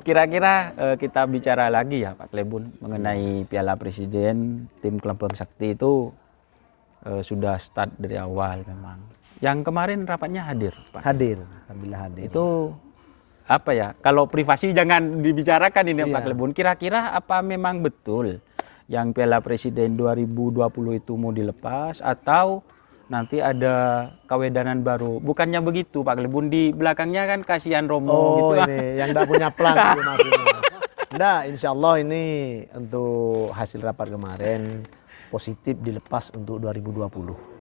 Kira-kira kita bicara lagi ya Pak Klebun mengenai Piala Presiden. Tim Kelabang Sakti itu sudah start dari awal memang. Yang kemarin rapatnya hadir Pak. Hadir, alhamdulillah hadir. Itu apa ya? Kalau privasi jangan dibicarakan ini Pak Iya. Klebun. Kira-kira apa memang betul yang Piala Presiden 2020 itu mau dilepas atau nanti ada kewedanan baru? Bukannya begitu Pak Klebun, di belakangnya kan kasihan Romo Oh gitu. ini yang tidak punya pelang itu maksudnya. Enggak, insya Allah ini untuk hasil rapat kemarin positif dilepas untuk 2020.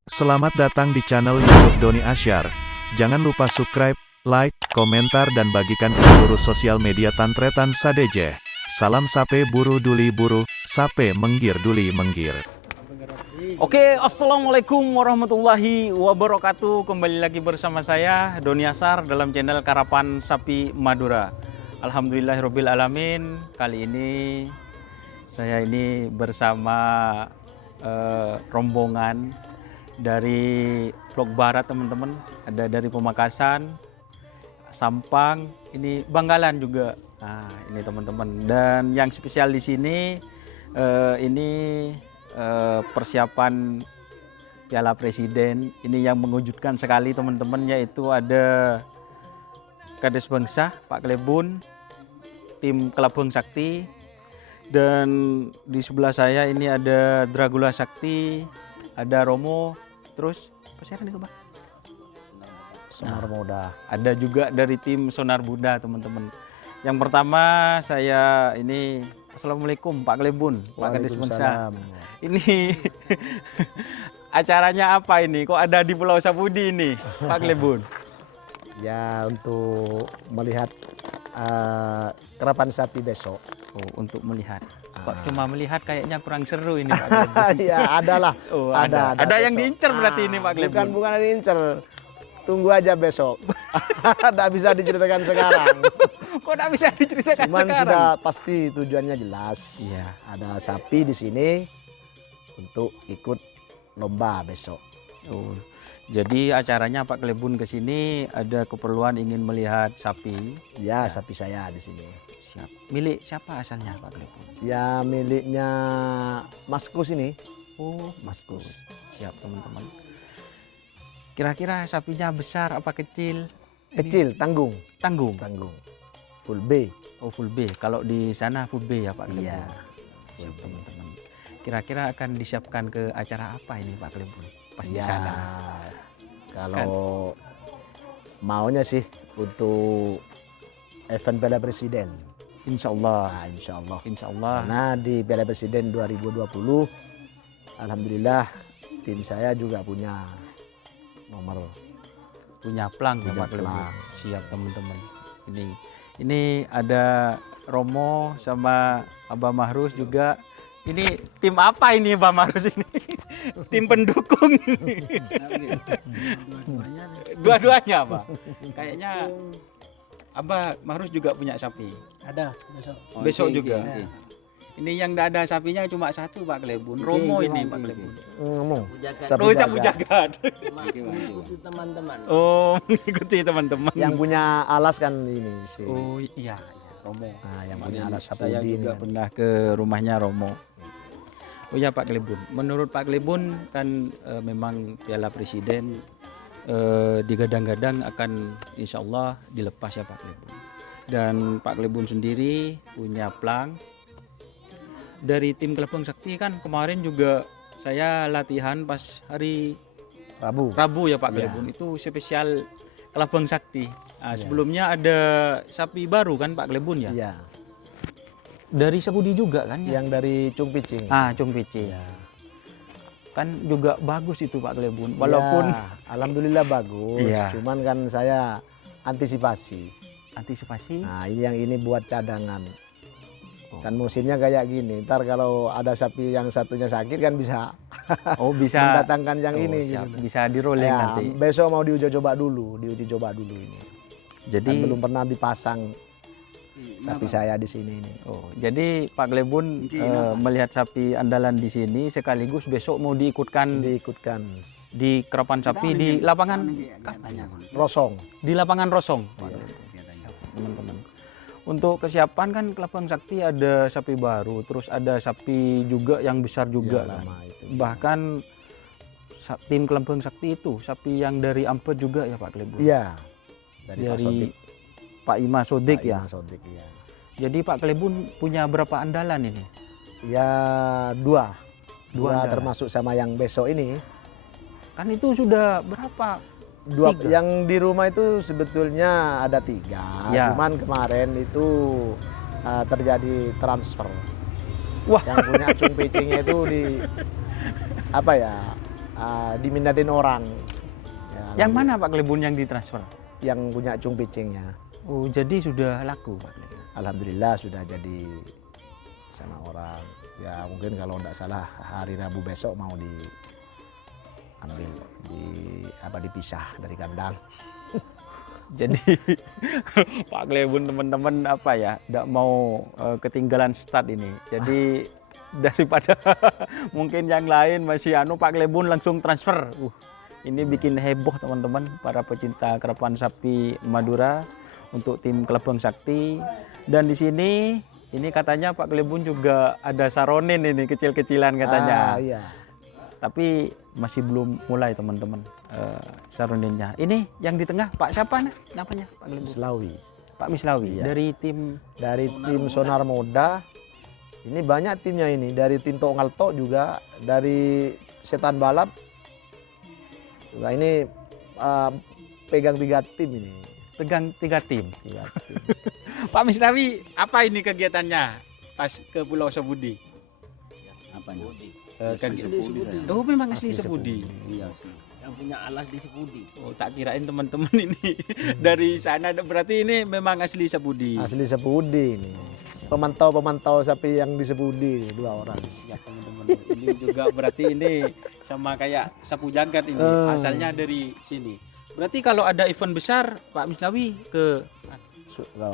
Selamat datang di channel YouTube Doni Asyar. Jangan lupa subscribe, like, komentar dan bagikan ke seluruh sosial media Tantretan Sadeje. Salam sape buru duli buru, sape menggir duli menggir. Oke, assalamualaikum warahmatullahi wabarakatuh. Kembali lagi bersama saya Doni Asyar dalam channel Karapan Sapi Madura. Alhamdulillahirabbil alamin. Kali ini saya ini bersama rombongan dari Blok Barat teman-teman. Ada dari Pemakasan, Sampang, ini Bangkalan juga. Nah, ini teman-teman. Dan yang spesial di sini ini persiapan Piala Presiden. Ini yang mengejutkan sekali teman-teman, yaitu ada Kades Bangsa Pak Klebun, tim Kelabang Sakti, dan di sebelah saya ini ada Dragula Sakti, ada Romo, terus apa sih ini Pak? Sonar Muda. Ada juga dari tim Sonar Buddha teman-teman. Yang pertama saya ini Assalamualaikum Pak Klebun, Pak Kades Bangsa. Ini acaranya apa ini? Kok ada di Pulau Sapudi ini, Pak Klebun? Ya untuk melihat kerapan sapi besok. Oh, untuk melihat. Kok cuma melihat kayaknya kurang seru ini Pak Klebun. Ya adalah. Oh, ada yang besok. diincar berarti ini Pak Klebun. Bukan ada diincar. Tunggu aja besok. Tidak bisa diceritakan sekarang. Kok tidak bisa diceritakan Cuman sekarang? sudah pasti tujuannya jelas. Iya. Ada sapi di sini untuk ikut lomba besok. Oh, jadi acaranya Pak Klebun ke sini ada keperluan ingin melihat sapi. Ya, sapi saya di sini. Siap. Milik siapa asalnya Pak Klebun? Ya miliknya Mas Kus ini. Oh, Mas Kus. siap teman-teman. Kira-kira sapinya besar apa kecil? Kecil, tanggung. Tanggung. Tanggung. Full B. Oh, full B. Kalau di sana full B ya Pak Klebun. Iya. Siap teman-teman. Kira-kira akan disiapkan ke acara apa ini Pak Klebun? Pas di Ya, sana. kalau maunya sih untuk event Piala Presiden. Insya Allah. Nah, insya Allah. Insya Allah. Karena di Piala Presiden 2020, alhamdulillah tim saya juga punya nomor. Punya plang ya Punya Pak Klebun. plang. Siap teman-teman. Ini ada Romo sama Abah Mahrus juga. Ini tim apa ini Abah Mahrus ini? Tim pendukung. Dua-duanya Pak. Kayaknya Abah Mahrus juga punya sapi. Ada besok. Besok juga. Ini yang tidak ada sapinya cuma satu Pak Klebun. Romo ini Pak Klebun. Ngomong. Oh, sapu jagat. Mengikuti teman-teman. Oh, mengikuti teman-teman. Yang punya alas kan ini sih. Oh iya, Romo. Nah, yang punya alas Saya Sapudi ini juga kan. pernah ke rumahnya Romo. Oh ya Pak Klebun, menurut Pak Klebun kan memang Piala Presiden digadang-gadang akan insya Allah dilepas ya Pak Klebun. Dan Pak Klebun sendiri punya plang. Dari tim Kelabang Sakti kan kemarin juga saya latihan pas hari Rabu ya Pak Klebun. Itu spesial Kelabang Sakti. Nah, sebelumnya ada sapi baru kan Pak Klebun ya? Iya. Dari Sapudi juga kan ya? Yang dari Cung Picing. Ah, Cung Pici. Kan juga bagus itu Pak Klebun. Walaupun Ya, alhamdulillah bagus. Iya. Cuman kan saya antisipasi. antisipasi. Nah, ini buat cadangan. Kan musimnya kayak gini. Ntar kalau ada sapi yang satunya sakit kan bisa Oh, bisa mendatangkan yang oh, ini. siap. Gitu. Bisa di rolling Ya, nanti. besok mau diuji coba dulu ini. Jadi Kan belum pernah dipasang sapi saya di sini ini. oh, jadi Pak Klebun melihat sapi andalan di sini sekaligus besok mau diikutkan Diikutkan di kerapan sapi di lapangan Rosong. di lapangan Rosong. Teman-teman. Untuk kesiapan kan Kelabang Sakti ada sapi baru, terus ada sapi juga yang besar juga Ya, kan. lama itu. Bahkan tim Kelabang Sakti itu sapi yang dari Ampet juga ya Pak Klebun. Iya. Dari Pak Dari Sodik. Pak Ima Sodik Pak ya. Ima Sodik, iya. Jadi Pak Klebun punya berapa andalan ini? Ya dua. Dua Dua andalan. termasuk sama yang besok ini. Kan itu sudah berapa? Dua Tiga. yang di rumah itu sebetulnya ada 3. Ya. Cuman kemarin itu terjadi transfer. Wah. Yang punya cung picingnya itu diminatin orang. Ya, Yang mana Pak Klebun yang ditransfer? Yang punya cung picingnya. Oh, jadi sudah laku Pak Klebun. Alhamdulillah sudah jadi sama orang. Ya mungkin kalau tidak salah hari Rabu besok mau diambil, dipisah dari kandang. Jadi Pak Klebun teman-teman tidak mau ketinggalan start ini. Jadi daripada mungkin yang lain masih Pak Klebun langsung transfer. Ini bikin heboh teman-teman para pecinta kerapan sapi Madura untuk tim Kelabang Sakti. Dan di sini ini katanya Pak Klebun juga ada saronin ini kecil-kecilan katanya. Iya. Tapi masih belum mulai teman-teman saroninnya. Ini yang di tengah Pak siapa namanya Pak Klebun? Mislawi. Pak Mislawi Iya. dari tim Sonar Moda. Ini banyak timnya ini. Dari tim Tongal Tok juga, dari Setan Balap. Nah, ini pegang 3 tim ini. tegang 3 tim. 3 tim. Pak Mislawi, apa ini kegiatannya pas ke Pulau Sebudi? Apanya? Oh, memang asli Sebudi. Iya sih. Yang punya alas di Sepudi. Oh, tak kirain teman-teman ini dari sana. Berarti ini memang asli Sebudi. Asli Sepudi ini. Pemantau sapi yang di Sepudi 2 orang. Ya teman-teman, ini juga berarti ini sama kayak sapu jagat ini, asalnya dari sini. Berarti kalau ada event besar Pak Mislawi ke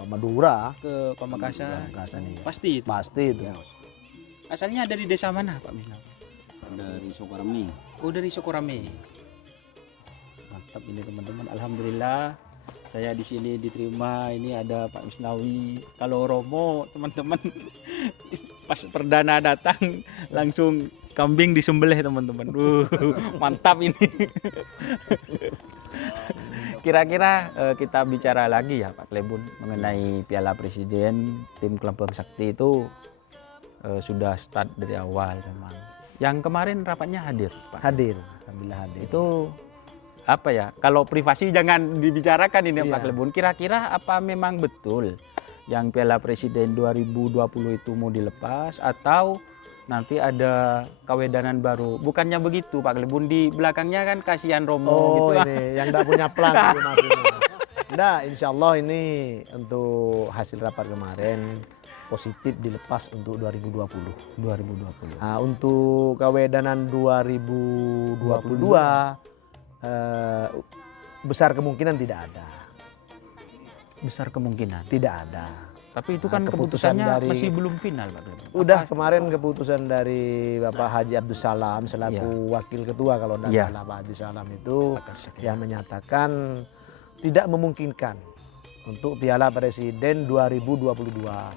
Madura, Pamekasan, Pamekasan iya. pasti itu. Pasti itu. Asalnya dari desa mana Pak Mislawi? Dari Sokarami. Oh, dari Sokorame. Mantap ini teman-teman, alhamdulillah saya di sini diterima. Ini ada Pak Mislawi. Kalau Romo teman-teman pas perdana datang langsung kambing disembelih teman-teman. Mantap ini. Kira-kira kita bicara lagi ya Pak Klebun mengenai Piala Presiden. Tim Kelabang Sakti itu sudah start dari awal memang. Yang kemarin rapatnya hadir Pak. Hadir, alhamdulillah hadir. Itu apa ya? Kalau privasi jangan dibicarakan ini Pak Iya. Klebun. Kira-kira apa memang betul yang Piala Presiden 2020 itu mau dilepas atau nanti ada kawedanan baru? Bukannya begitu Pak Klebun, di belakangnya kan kasihan Romo Oh gitu. ini yang tidak punya plan itu maksudnya. Nah, insya Allah ini untuk hasil rapat kemarin positif dilepas untuk 2020. 2020. Nah, untuk kawedanan 2022 besar kemungkinan tidak ada. Besar kemungkinan. Tidak ada. Tapi itu Nah, kan keputusan keputusannya dari- masih belum final Pak Klebun. Udah kemarin keputusan dari Bapak Haji Abdus Salam selaku wakil ketua kalau tidak Iya. salah Pak Abdus Salam itu Pakar sekali. yang menyatakan tidak memungkinkan untuk Piala Presiden 2022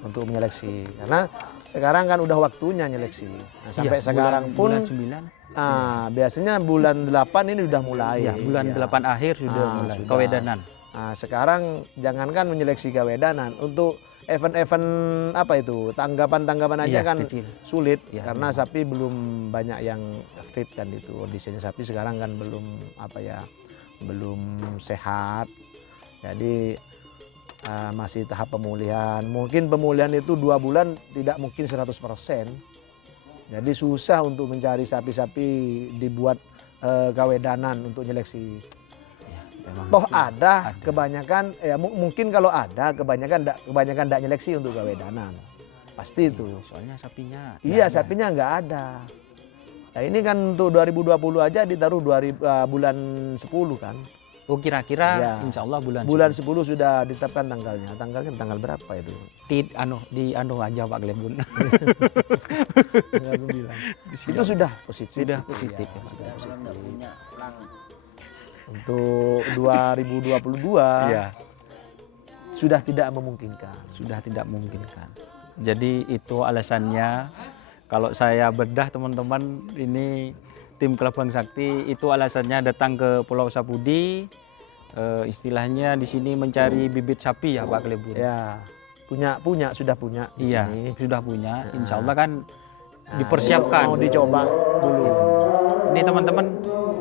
untuk menyeleksi karena sekarang kan udah waktunya nyeleksi. Nah, sampai Iya, sekarang pun bulan 9. biasanya bulan 8 ini udah mulai. Ya, bulan Ya. 8 akhir sudah mulai sudah. kawedanan. Nah, sekarang jangankan menyeleksi kawedanan untuk event-event apa itu tanggapan-tanggapan aja Iya, kan kecil. sulit Iya, karena sapi belum banyak yang fit kan itu kondisinya sapi sekarang kan belum belum sehat jadi masih tahap pemulihan mungkin pemulihan itu 2 bulan tidak mungkin 100% jadi susah untuk mencari sapi-sapi dibuat kawedanan untuk nyeleksi. Memang. Toh ada kebanyakan ya mungkin kalau ada kebanyakan tidak nyeleksi untuk kawedanan pasti itu. Soalnya sapinya. Iya sapinya nggak ada. Nah ini kan untuk 2020 aja ditaruh bulan 10 kan. Oh kira-kira Iya. insya Allah Bulan 10 sudah ditetapkan tanggalnya. Tanggalnya tanggal berapa itu? di anu aja Pak Klebun. Tanggal 9. Itu sudah positif. Sudah Itu, positif, ya, ya. sudah positif. Nggak punya pelang. Untuk 2022 Iya. sudah tidak memungkinkan. Sudah tidak memungkinkan. Jadi itu alasannya kalau saya bedah teman-teman, ini tim Kelabang Sakti itu alasannya datang ke Pulau Sapudi, istilahnya di sini mencari bibit sapi ya Pak Klebun. Ya, sudah punya di Iya, sini. sudah punya. Insya Allah kan Nah, dipersiapkan. mau dicoba dulu. Ini teman-teman,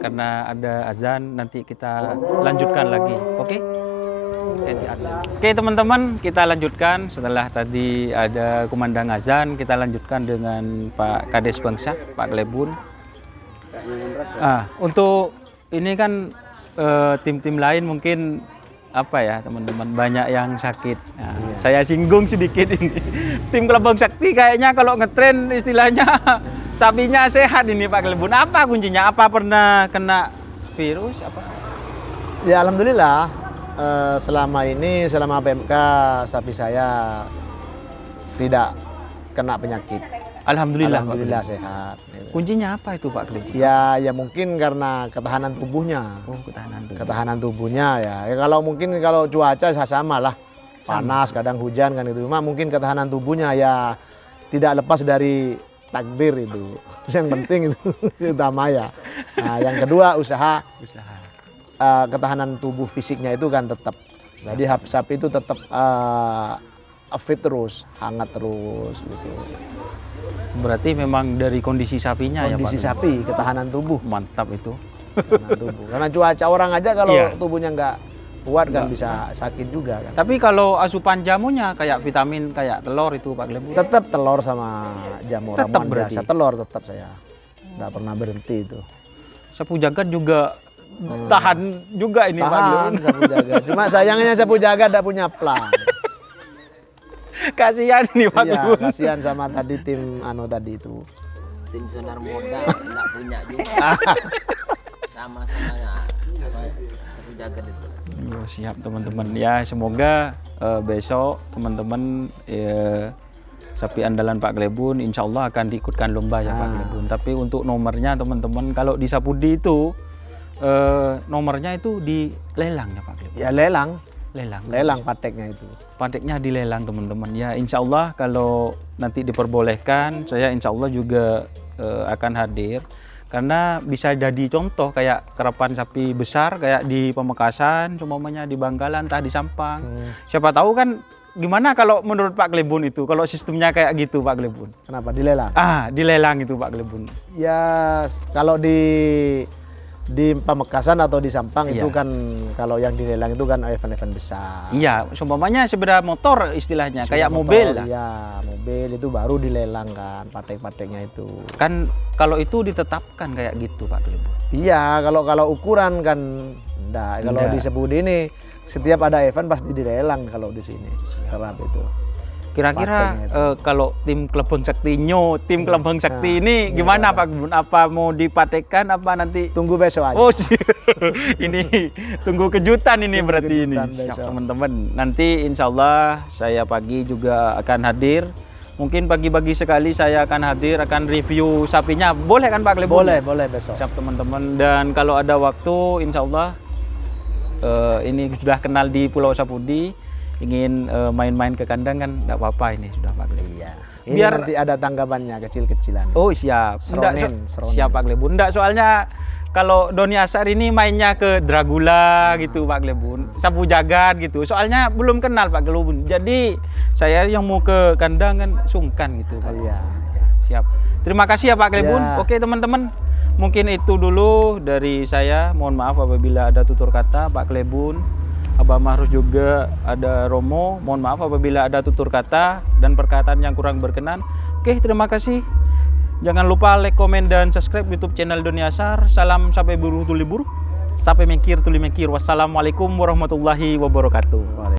karena ada azan nanti kita lanjutkan lagi. Oke? Oke teman-teman, kita lanjutkan setelah tadi ada kumandang azan, kita lanjutkan dengan Pak Kades Bangsa, Pak Klebun. Untuk ini kan tim-tim lain mungkin apa ya teman-teman, banyak yang sakit. Nah, saya singgung sedikit ini. Tim Kelabang Sakti kayaknya kalau ngetren istilahnya sapinya sehat ini Pak Klebun. Apa kuncinya? Apa pernah kena virus apa? Ya alhamdulillah selama PMK sapi saya tidak kena penyakit. Alhamdulillah, Alhamdulillah Pak Klebun. sehat. Kuncinya apa itu Pak Klebun? Ya mungkin karena ketahanan tubuhnya. Oh, ketahanan tubuh. Ketahanan tubuhnya ya. Kalau cuaca sama lah. Panas, kadang hujan kan itu. Cuma mungkin ketahanan tubuhnya ya tidak lepas dari takdir itu. Yang penting itu utama ya. Nah, yang kedua usaha ketahanan tubuh fisiknya itu kan tetap. Jadi sapi itu tetap fit terus, hangat terus gitu. Berarti memang dari kondisi sapinya Kondisi ya Pak. sapi, ketahanan tubuh. Mantap itu. Ketahanan tubuh. Karena cuaca orang aja kalau Iya. tubuhnya nggak kuat kan bisa sakit juga kan. Tapi kalau asupan jamunya kayak vitamin kayak telur itu Pak Klebun. Tetap telur sama jamu Tetap ramuan berarti? biasa. Telur tetap saya. Nggak pernah berhenti itu. Sapu jagat juga tahan juga ini Pak Tahan Klebun. sapu jaga. Cuma sayangnya sapu jaga nggak punya plang. Kasihan nih Pak Iya, Klebun. kasihan sama tadi tim tadi itu. Tim sonar modal enggak punya juga. Sama-sama sapu jagat itu. Yo, siap teman-teman ya, semoga besok teman-teman sapi andalan Pak Klebun insya Allah akan diikutkan lomba ya Pak Klebun. Tapi untuk nomornya teman-teman kalau di Sapudi itu nomornya itu dilelang ya Pak Klebun. Ya lelang pateknya itu. Pateknya dilelang teman-teman ya, insya Allah kalau nanti diperbolehkan saya insya Allah juga akan hadir. Karena bisa jadi contoh kayak kerapan sapi besar kayak di Pamekasan, umpamanya di Bangkalan, entah di Sampang. Siapa tahu kan gimana kalau menurut Pak Klebun itu, kalau sistemnya kayak gitu Pak Klebun. Kenapa dilelang? Dilelang itu Pak Klebun. Ya kalau di Pamekasan atau di Sampang Iya. itu kan kalau yang dilelang itu kan event-event besar. Iya, umpamanya sepeda motor istilahnya, Sepeda kayak motor, mobil lah. Iya, mobil itu baru dilelang kan, patek-pateknya itu. Kan kalau itu ditetapkan kayak gitu Pak Klebun. Iya, kalau ukuran kan enggak. Kalau Enggak. di Sepudi ini setiap ada event pasti dilelang kalau di sini. Kerap itu. Kira-kira Pateknya kalau tim Kelabang Sakti tim Kelabang Sakti ini gimana Pak Klebun? Apa mau dipatekan apa nanti? Tunggu besok aja. Oh, ini tunggu kejutan ini berarti ini. kejutan Siap besok. teman-teman. Nanti insya Allah saya pagi juga akan hadir. Mungkin pagi-pagi sekali saya akan hadir, akan review sapinya. Boleh kan Pak Klebun? Boleh besok. Siap teman-teman. Dan kalau ada waktu insya Allah ini sudah kenal di Pulau Sapudi. Ingin main-main ke kandang kan enggak apa-apa ini sudah Pak Klebun. Iya. Ini Biar- nanti ada tanggapannya kecil-kecilan. Oh siap. Seronin. Siap Pak Klebun. Enggak, soalnya kalau Doni Asar ini mainnya ke Dragula gitu Pak Klebun. Sapu jagat gitu. Soalnya belum kenal Pak Klebun. Jadi saya yang mau ke kandang kan sungkan gitu Pak. Iya. Siap. Terima kasih ya Pak Klebun. Ya. Oke teman-teman. Mungkin itu dulu dari saya. Mohon maaf apabila ada tutur kata Pak Klebun. Abah Mahrus juga ada Romo. Mohon maaf apabila ada tutur kata dan perkataan yang kurang berkenan. Oke, terima kasih. Jangan lupa like, komen, dan subscribe YouTube channel Doni Asar. Salam sampai buru tuli buru. Sampai mekir tuli mekir. Wassalamualaikum warahmatullahi wabarakatuh.